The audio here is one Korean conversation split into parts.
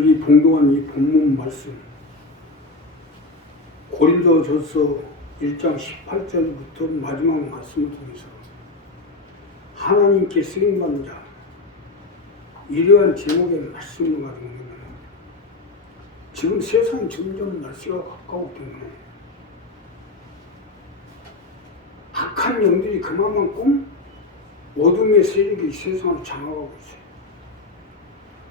오늘 이 봉독한 이 본문 말씀 고린도전서 1장 18절부터 마지막 말씀을 통해서 하나님께 쓰임받는 자 이러한 제목의 말씀을 가지고 있는 지금 세상이 점점 날씨가 가까우기 때문에 악한 영들이 그만큼 어둠의 세력이 세상을 장악하고 있어요.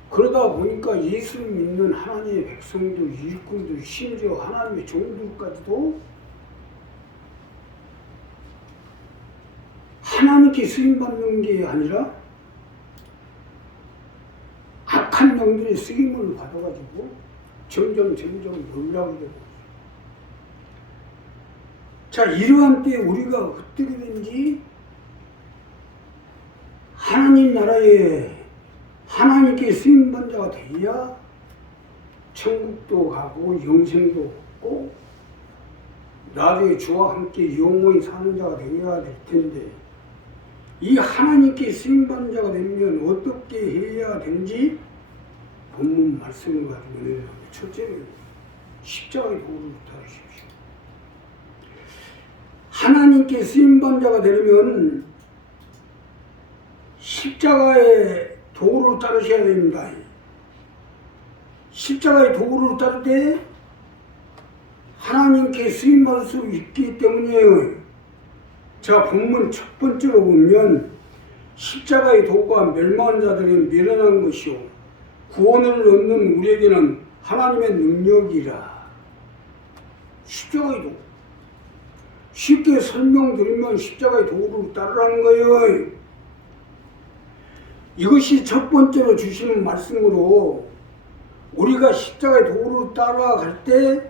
그러다 보니까 예수를 믿는 하나님의 백성들, 일꾼들, 심지어 하나님의 종들까지도 하나님께 쓰임받는 게 아니라 악한 영들의 쓰임을 받아가지고 점점 놀라게 되고, 자, 이러한 때에 우리가 어떻게 되는지 하나님 나라에 하나님께 쓰임받는 자가 돼야 천국도 가고 영생도 얻고 나중에 주와 함께 영원히 사는 자가 되어야 될 텐데, 이 하나님께 쓰임받는 자가 되면 어떻게 해야 되는지 본문 말씀을 가지고, 첫째는 십자가의 도를 따르십시오. 하나님께 쓰임받는 자가 되려면 십자가의 도를 따르셔야 됩니다. 십자가의 도를 따를 때 하나님께 쓰임받을 수 있기 때문이에요. 자, 본문 첫 번째로 보면 십자가의 도가 멸망한 자들은 미련한 것이요 구원을 얻는 우리에게는 하나님의 능력이라. 십자가의 도. 쉽게 설명드리면 십자가의 도를 따르라는 거예요. 이것이 첫 번째로 주시는 말씀으로 우리가 십자가의 도를 따라갈 때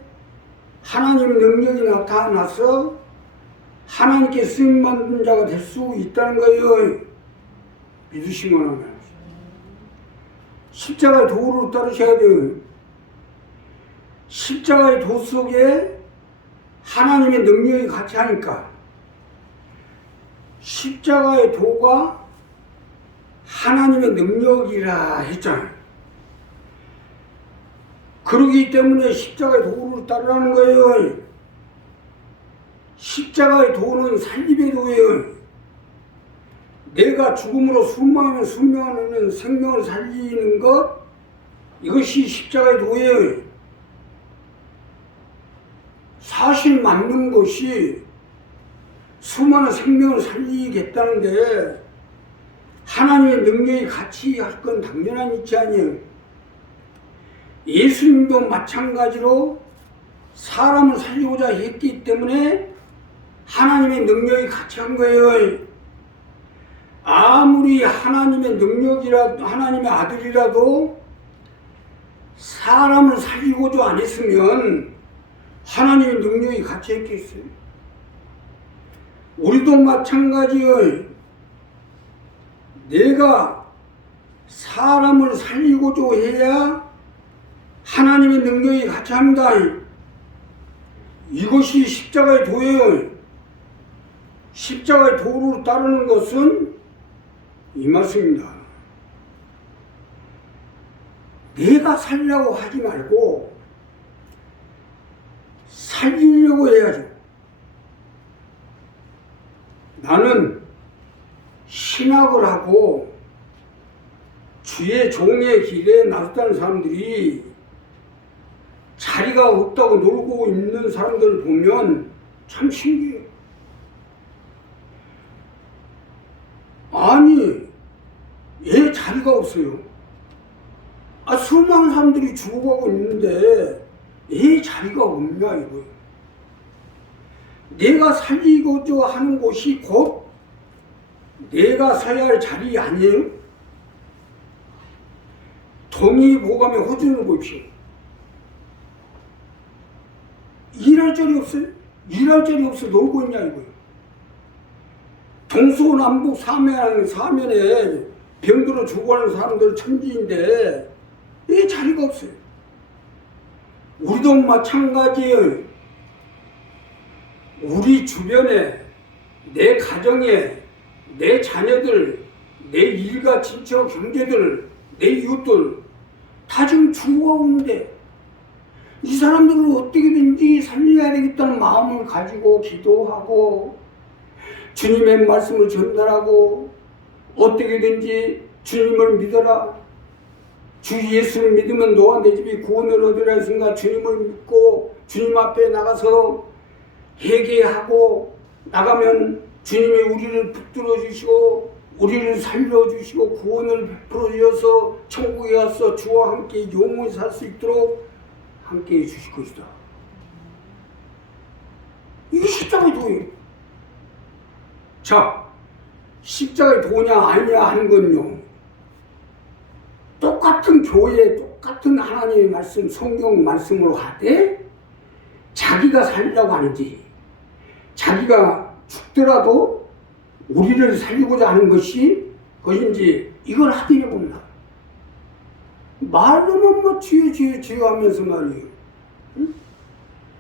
하나님의 능력이 나타나서 하나님께 쓰임받는 자가 될 수 있다는 거예요. 믿으시면 하면 십자가의 도를 따르셔야 돼요. 십자가의 도 속에 하나님의 능력이 같이 하니까 십자가의 도가 하나님의 능력이라 했잖아요. 그러기 때문에 십자가의 도를 따르라는 거예요. 십자가의 도는 살림의 도예요. 내가 죽음으로 수많은 생명을 살리는 것, 이것이 십자가의 도예요. 사실 맞는 것이 수많은 생명을 살리겠다는데 하나님의 능력이 같이 할 건 당연한 일이 아니에요. 예수님도 마찬가지로 사람을 살리고자 했기 때문에 하나님의 능력이 같이 한 거예요. 아무리 하나님의 능력이라도, 하나님의 아들이라도 사람을 살리고자 안 했으면 하나님의 능력이 같이 했겠어요. 우리도 마찬가지예요. 내가 사람을 살리고자 해야 하나님의 능력이 같이 합니다. 이것이 십자가의 도예요. 십자가의 도를 따르는 것은 이 말씀입니다. 내가 살려고 하지 말고 살리려고 해야죠. 나는 신학을 하고 주의 종의 길에 나섰다는 사람들이 자리가 없다고 놀고 있는 사람들을 보면 참 신기해요. 아니, 왜 자리가 없어요? 수많은 사람들이 죽어가고 있는데 왜 자리가 없냐 이거예요. 내가 살리고자 하는 곳이 곧 내가 서야 할 자리 아니에요? 동의보감의 호준을 보십시오. 일할 자리 없어요? 일할 자리 없어 놀고 있냐 이거예요. 동서남북 사면에 병들어 죽어가는 사람들 천지인데 왜 자리가 없어요? 우리도 마찬가지예요. 우리 주변에, 내 가정에, 내 자녀들, 내 일가 친척 형제들, 내 이웃들 다 지금 죽어가고 있는데 이 사람들을 어떻게든지 살려야 되겠다는 마음을 가지고 기도하고 주님의 말씀을 전달하고 어떻게든지 주님을 믿어라. 주 예수를 믿으면 너와 내 집이 구원을 얻으라 했으니까 주님을 믿고 주님 앞에 나가서 회개하고 나가면 주님이 우리를 붙들어 주시고 우리를 살려주시고 구원을 베풀어 주셔서 천국에 가서 주와 함께 영원히 살 수 있도록 함께 해주실 것이다. 이게 십자가의 도예요. 자, 십자가의 도냐 아니냐 하는 건요, 똑같은 교회 똑같은 하나님의 말씀 성경 말씀으로 하되 자기가 살리라고 하는지 자기가 죽더라도 우리를 살리고자 하는 것이 그것인지 이걸 확인해 봅니다. 말로만 뭐 주여 하면서 말이에요. 응?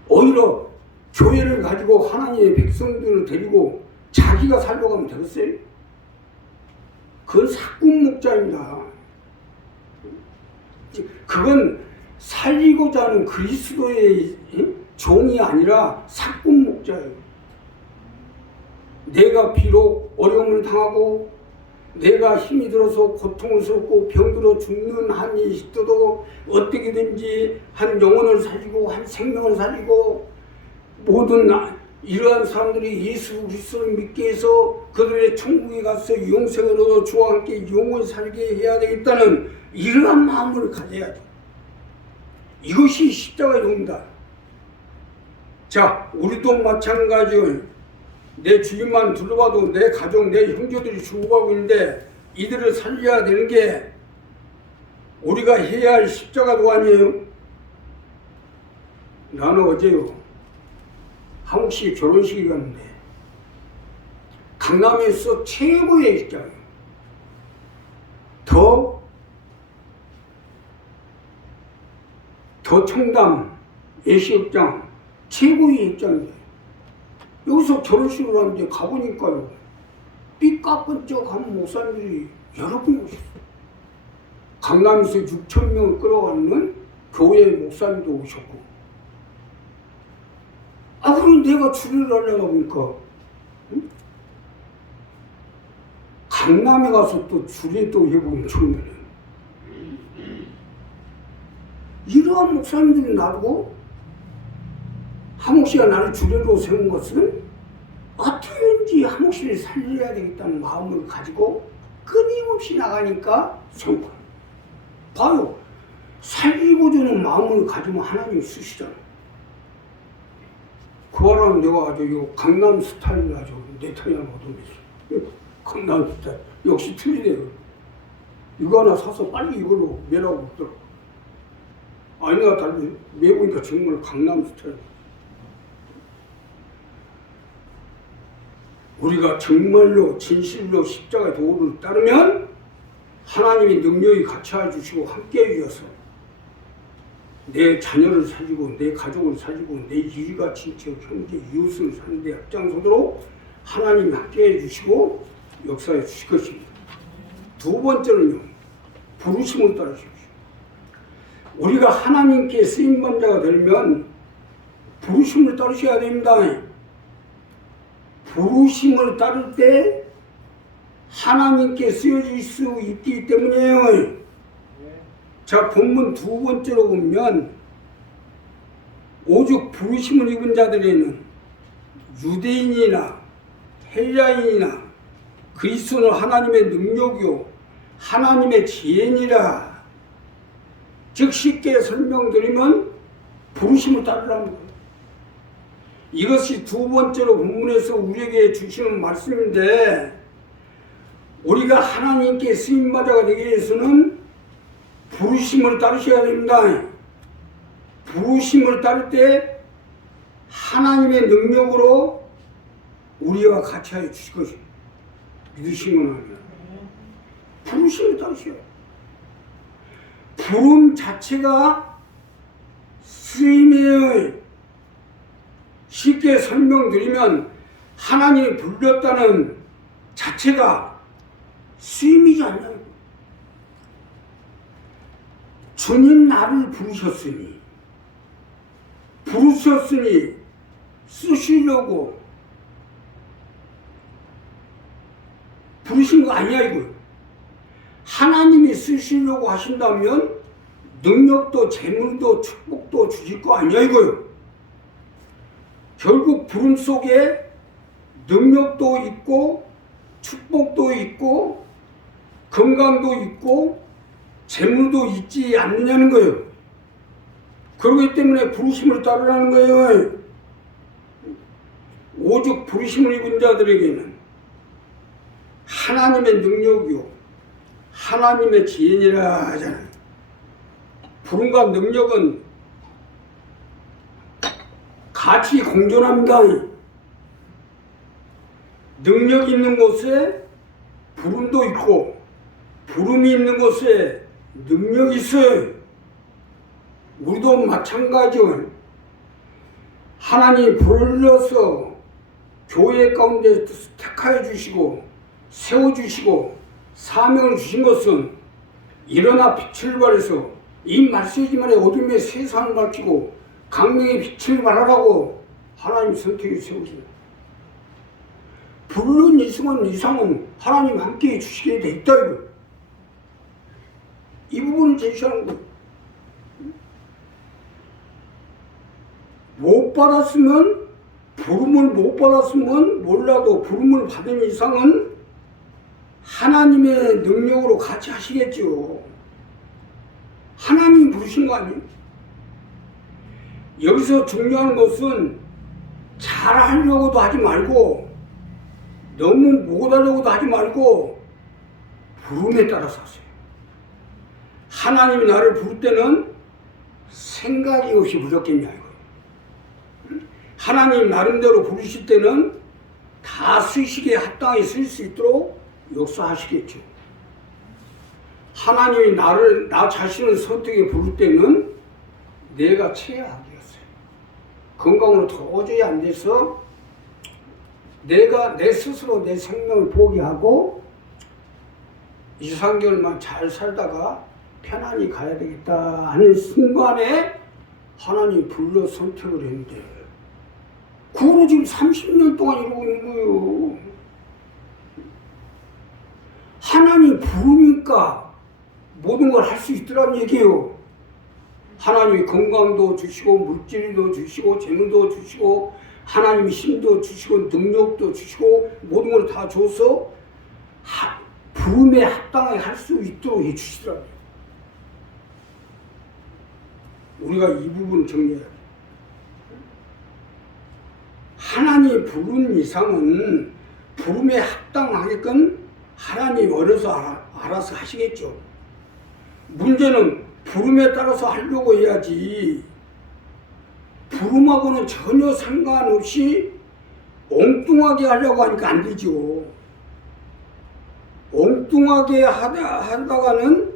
오히려 교회를 가지고 하나님의 백성들을 데리고 자기가 살려고 하면 되겠어요? 그건 사꾼 목자입니다. 그건 살리고자 하는 그리스도의 종이 아니라 사꾼 목자예요. 내가 비록 어려움을 당하고 내가 힘이 들어서 고통을 스럽고 병들어 죽는 한이 있어도 어떻게든지 한 영혼을 살리고 한 생명을 살리고 모든 이러한 사람들이 예수 그리스도를 믿게 해서 그들의 천국에 가서 영생을 얻어 주와 함께 영원히 살게 해야 되겠다는 이러한 마음을 가져야 돼. 이것이 십자가의 도입니다. 자, 우리도 마찬가지예요. 내 주위만 둘러봐도 내 가족, 내 형제들이 죽어가고 있는데 이들을 살려야 되는 게 우리가 해야 할 십자가도 아니에요. 나는 어제요, 한국 씨 결혼식이 갔는데 강남에서 최고의 십자가예요. 더 청담 예식장 최고의 입장이에요. 여기서 결혼식을 하는데 가보니까요, 삐까뻔쩍한 목사님들이 여러 분 오셨어요. 강남에서 6,000명을 끌어가는 교회 목사님도 오셨고, 그럼 내가 주례를 하려고 보니까 응? 강남에 가서 또 주례도 해보면 좋은데 이러한 목사님들이 나르고 한옥 씨가 나를 주례로 세운 것은 어떻게든지 한옥 씨를 살려야 되겠다는 마음을 가지고 끊임없이 나가니까 세운 거예요. 봐요. 살리고 주는 마음을 가지면 하나님이 쓰시잖아요. 그 바람에 내가 아주 이 강남 스타일을 아주 내 턴이나 얻어냈어. 강남 스타일. 역시 틀리네요. 이거 하나 사서 빨리 이걸로 매라고 그러더라고. 아니나 달리 매보니까 정말 강남 스타일. 우리가 정말로 진실로 십자가의 도를 따르면 하나님이 능력이 같이해 주시고 함께 해 주셔서 내 자녀를 살리고 내 가족을 살리고 내 일가 친척 형제 이웃을 사는 데 앞장서도록 하나님이 함께 해 주시고 역사해 주실 것입니다. 두 번째는요, 부르심을 따르십시오. 우리가 하나님께 쓰임받는 자가 되면 부르심을 따르셔야 됩니다. 부르심을 따를 때 하나님께 쓰여질 수 있기 때문이에요. 자, 본문 두 번째로 보면 오직 부르심을 입은 자들에는 유대인이나 헬라인이나 그리스도는 하나님의 능력이요 하나님의 지혜니라. 즉 쉽게 설명드리면 부르심을 따르라는 거예요. 이것이 두 번째로 본문에서 우리에게 주시는 말씀인데, 우리가 하나님께 쓰임받아가 되기 위해서는 부르심을 따르셔야 됩니다. 부르심을 따를 때 하나님의 능력으로 우리와 같이 하여 주실 것입니다. 믿으시면 합니다. 부르심을 따르셔야 돼요. 부름 자체가 쓰임이에요. 쉽게 설명드리면 하나님이 불렀다는 자체가 쓰임이지 않나요? 주님 나를 부르셨으니 쓰시려고 부르신 거 아니야 이거. 하나님이 쓰시려고 하신다면 능력도 재물도 축복도 주실 거 아니야 이거요. 결국 부름 속에 능력도 있고 축복도 있고 건강도 있고 재물도 있지 않느냐는 거예요. 그렇기 때문에 부르심을 따르라는 거예요. 오직 부르심을 입은 자들에게는 하나님의 능력이요 하나님의 지혜니라 하잖아요. 부름과 능력은 같이 공존합니다. 능력이 있는 곳에 부름도 있고 부름이 있는 곳에 능력이 있어요. 우리도 마찬가지요. 하나님이 불러서 교회 가운데 택하여 주시고 세워주시고 사명을 주신 것은 일어나 빛을 발해서 이 말세지만의 어둠의 세상을 밝히고 강명의 빛을 발하라고 하나님 선택해 세우십니다. 부른 이상은 하나님 함께 주시게 돼 있다 이거. 이 부분을 제시하는 거예요. 부름을 못 받았으면 몰라도 부름을 받은 이상은 하나님의 능력으로 같이 하시겠죠. 하나님이 부르신 거 아니에요? 여기서 중요한 것은 잘하려고도 하지 말고 너무 못하려고도 하지 말고 부름에 따라서 하세요. 하나님이 나를 부를 때는 생각이 없이 부르겠냐 이거예요. 하나님 나름대로 부르실 때는 다 쓰시기에 합당하게 쓸 수 있도록 역사하시겠죠. 하나님이 나 자신을 선택해 부를 때는 내가 최악이었어요. 건강으로 도저히 안 돼서 내가 내 스스로 내 생명을 포기하고 2, 3개월만 잘 살다가 편안히 가야 되겠다 하는 순간에 하나님이 불러 선택을 했는데 그거로 지금 30년 동안 이러고 있는 거예요. 하나님 부르니까 모든 걸 할 수 있더란 얘기예요. 하나님이 건강도 주시고 물질도 주시고 재물도 주시고 하나님이 힘도 주시고 능력도 주시고 모든 걸 다 줘서 부름에 합당하게 할 수 있도록 해주시더라고요. 우리가 이 부분을 정리해야 돼요. 하나님이 부른 이상은 부름에 합당하게끔 하나님이 알아서 하시겠죠. 문제는 부름에 따라서 하려고 해야지 부름하고는 전혀 상관없이 엉뚱하게 하려고 하니까 안 되죠. 엉뚱하게 하다가는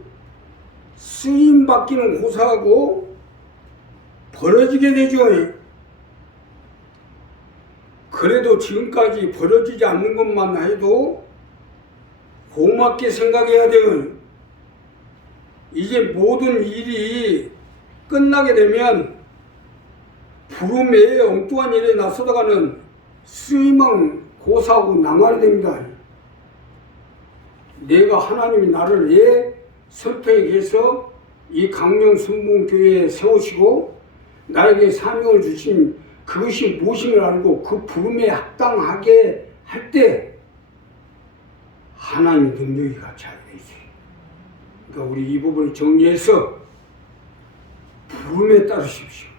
쓰임 받기는 고사하고 벌어지게 되죠. 그래도 지금까지 벌어지지 않는 것만 해도 고맙게 생각해야 돼요. 이제 모든 일이 끝나게 되면 부름 외에 엉뚱한 일에 나서다가는 쓰임은 고사하고 낭활이 됩니다. 내가 하나님이 나를 왜 선택해서 이 강명성봉교회에 세우시고 나에게 사명을 주신 그것이 무엇임을 알고 그 부름에 합당하게 할 때 하나님 능력이 같이 하게 돼 있어요. 그러니까 우리 이 부분을 정리해서 부름에 따르십시오.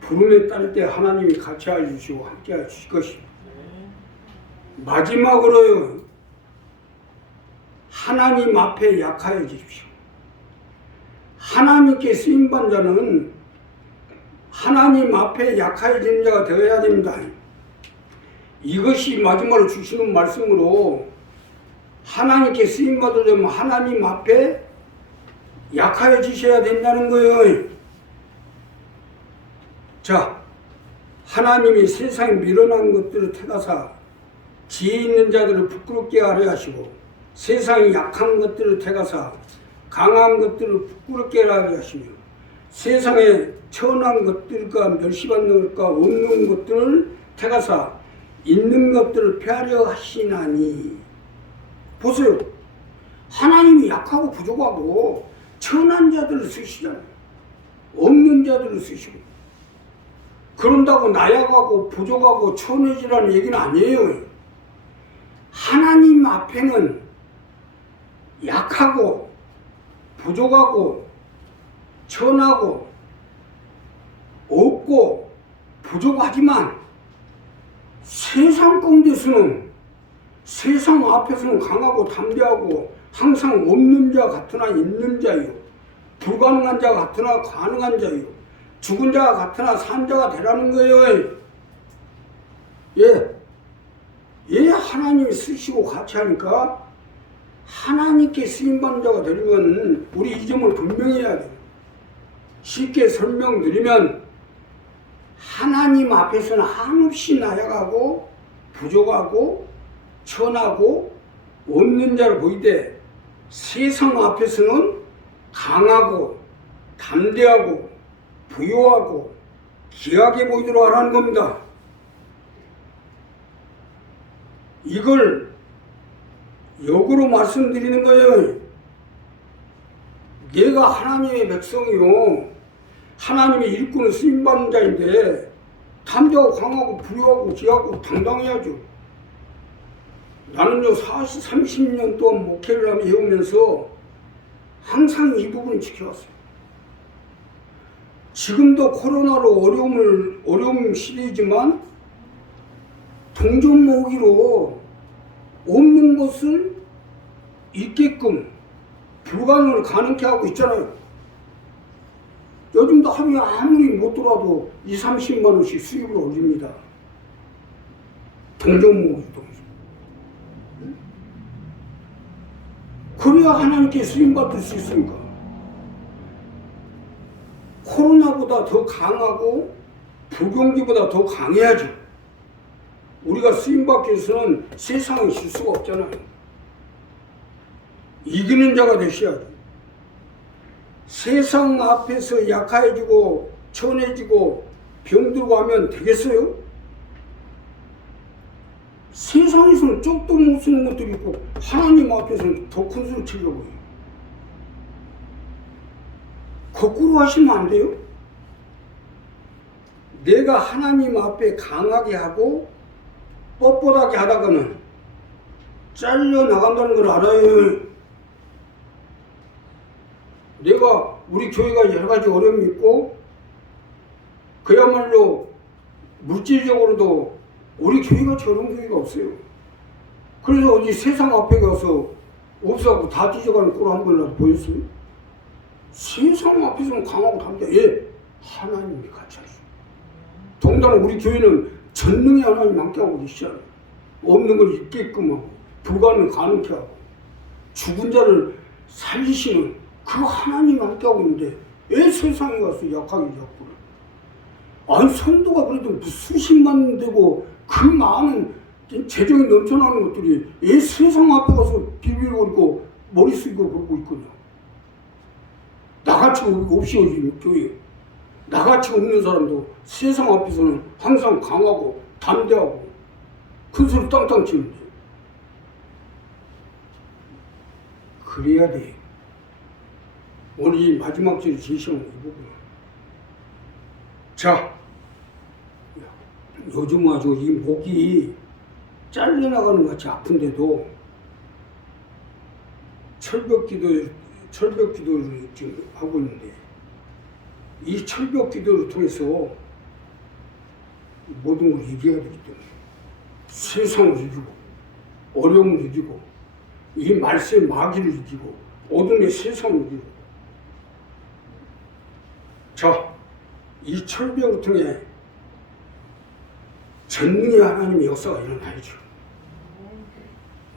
부름에 따를 때 하나님이 같이 해주시고 함께 해주실 것입니다. 마지막으로요, 하나님 앞에 약하여지십시오. 하나님께 쓰임받은 자는 하나님 앞에 약하여지는 자가 되어야 됩니다. 이것이 마지막으로 주시는 말씀으로 하나님께 쓰임받으려면 하나님 앞에 약하여지셔야 된다는 거예요. 자, 하나님이 세상에 미련한 것들을 택하사 지혜 있는 자들을 부끄럽게 하려 하시고 세상에 약한 것들을 택하사 강한 것들을 부끄럽게 하게 하시며 세상에 천한 것들과 멸시받는 것과 없는 것들을 택하사 있는 것들을 폐하려 하시나니. 보세요. 하나님이 약하고 부족하고 천한 자들을 쓰시잖아요. 없는 자들을 쓰시고. 그런다고 나약하고 부족하고 천해지라는 얘기는 아니에요. 하나님 앞에는 약하고 부족하고 천하고 없고 부족하지만 세상 가운데서는 세상 앞에서는 강하고 담대하고 항상 없는 자 같으나 있는 자요, 불가능한 자 같으나 가능한 자요, 죽은 자 같으나 산 자가 되라는 거예요. 예, 하나님이 쓰시고 같이 하니까 하나님께 쓰임받는 자가 되려면 우리 이 점을 분명히 해야 돼요. 쉽게 설명드리면 하나님 앞에서는 한없이 나약하고 부족하고 천하고 없는 자를 보이되 세상 앞에서는 강하고 담대하고 부유하고 귀하게 보이도록 하라는 겁니다. 이걸 역으로 말씀드리는 거예요. 내가 하나님의 백성이요, 하나님의 일꾼을 쓰임받는 자인데 담대하고 강하고 부유하고 귀하고 당당해야죠. 나는요 30년 동안 목회를 해오면서 항상 이 부분을 지켜왔어요. 지금도 코로나로 어려움 시대이지만 동전 모으기로 없는 것을 있게끔 불가능을 가능케 하고 있잖아요. 요즘도 하루에 아무리 못 돌아도 20-30만 원씩 수입을 올립니다. 동전 모으기 통해서. 그래야 하나님께 쓰임받을 수 있습니까? 코로나보다 더 강하고 불경기보다 더 강해야죠. 우리가 쓰임받기 위해서는 세상에 질 수가 없잖아요. 이기는 자가 되셔야죠. 세상 앞에서 약해지고 천해지고 병들고 하면 되겠어요? 세상에서는 쪽도 못 쓰는 것들이 있고 하나님 앞에서는 더 큰 소리 치려고 해요. 거꾸로 하시면 안 돼요? 내가 하나님 앞에 강하게 하고 뻣뻣하게 하다가는 잘려 나간다는 걸 알아요. 내가 우리 교회가 여러 가지 어려움이 있고 그야말로 물질적으로도 우리 교회가 저런 교회가 없어요. 그래서 어디 세상 앞에 가서 없어갖고 다 뒤져가는 꼴 한 번이라도 보였어요? 세상 앞에서는 강하고 담대. 예, 하나님이 같이 하시오. 더군다나 우리 교회는 전능의 하나님 함께 하고 계시잖아요. 없는 걸 있게끔 하고 불가능을 가능케 하고 죽은 자를 살리시는 그 하나님 함께 하고 있는데 왜 세상에 가서 약하게 잡고. 아니 성도가 그래도 수십만 되고 그 많은 재정이 넘쳐나는 것들이 왜 세상 앞에 가서 비빌거리고 머리 숙이고 그러고 있거든요. 나같이 없이 오지 교회. 나같이 없는 사람도 세상 앞에서는 항상 강하고 담대하고 큰 소리 땅땅 치는데 그래야 돼. 오늘 이 마지막 절이 제시하는 이 부분. 자, 요즘 아주 이 목이 잘려나가는 것 같이 아픈데도 철벽 기도를 지금 하고 있는데 이 철벽 기도를 통해서 모든 걸 이겨야 되기 때문에 세상을 이기고 어려움을 이기고 이 말세 마귀를 이기고 어둠의 세상을 이기고 자, 이 철벽을 통해 전능의 하나님의 역사가 일어나야죠.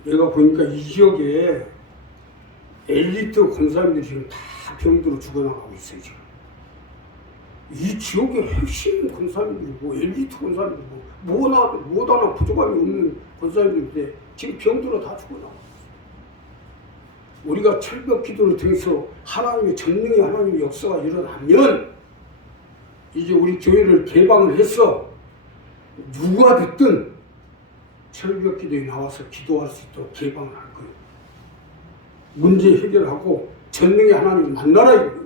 내가 보니까 이 지역에 엘리트 권사님들이 지금 다 병들어 죽어나가고 있어요. 지금. 이 지역의 핵심 권사님들이고 엘리트 권사님들이고 뭐 하나 부족함이 없는 권사님들인데 지금 병들어 다 죽어나가고 있어요. 우리가 철벽 기도를 통해서 하나님의 전능의 하나님의 역사가 일어나면 이제 우리 교회를 개방을 해서 누가 됐든 철벽 기도에 나와서 기도할 수 있도록 개방을 할 거예요. 문제 해결하고 전능의 하나님을 만나라 이거예요.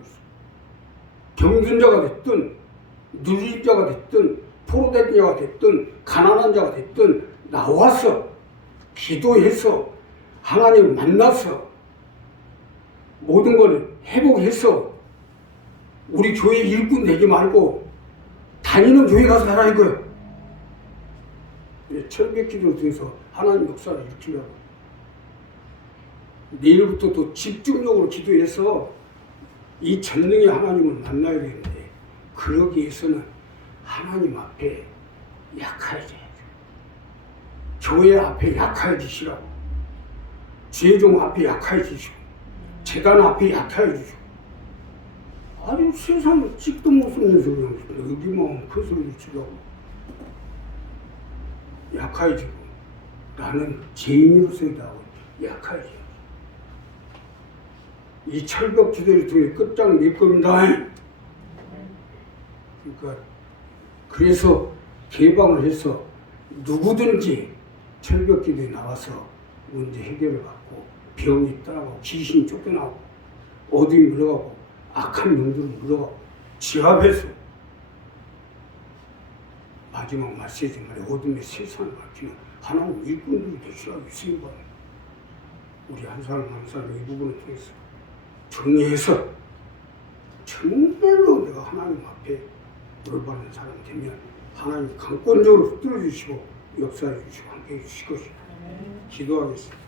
병든 자가 됐든 누린 자가 됐든 포로된 자가 됐든 가난한 자가 됐든 나와서 기도해서 하나님을 만나서 모든 걸 회복해서 우리 교회 일꾼 되지 말고 다니는 교회 가서 살아 이거예요. 철벽 기도를 통해서 하나님 역사를 일으키려고 내일부터 또 집중적으로 기도해서 이 전능의 하나님을 만나야 되는데 그러기 위해서는 하나님 앞에 약해져야 돼요. 교회 앞에 약해지시라고 죄종 앞에 약해지시고 재단 앞에 약해지시고 아주 세상 찍도 못 쓰는 소리 하면서 여기만 그 소리를 치려고 약해지고 나는 죄인으로서이다 약해져요. 이 철벽 기도를 통해 끝장낼 겁니다. 그러니까 그래서 개방을 해서 누구든지 철벽 기도에 나와서 문제 해결을 받고 병이 떠나고 귀신이 쫓겨나고 어디 물러가고 악한 영들은 물러가고 지압해서 마지막 메시지 말에 어둠의 세상을 밝히는 하나님 일꾼들이 되시라고 쓰임받는 우리 한 사람 한 사람 이 부분을 통해서 정리해서 정말로 내가 하나님 앞에 올바른 사람이 되면 하나님 강권적으로 붙들어 주시고 역사해 주시고 함께 해 주실 것입니다. 기도하겠습니다.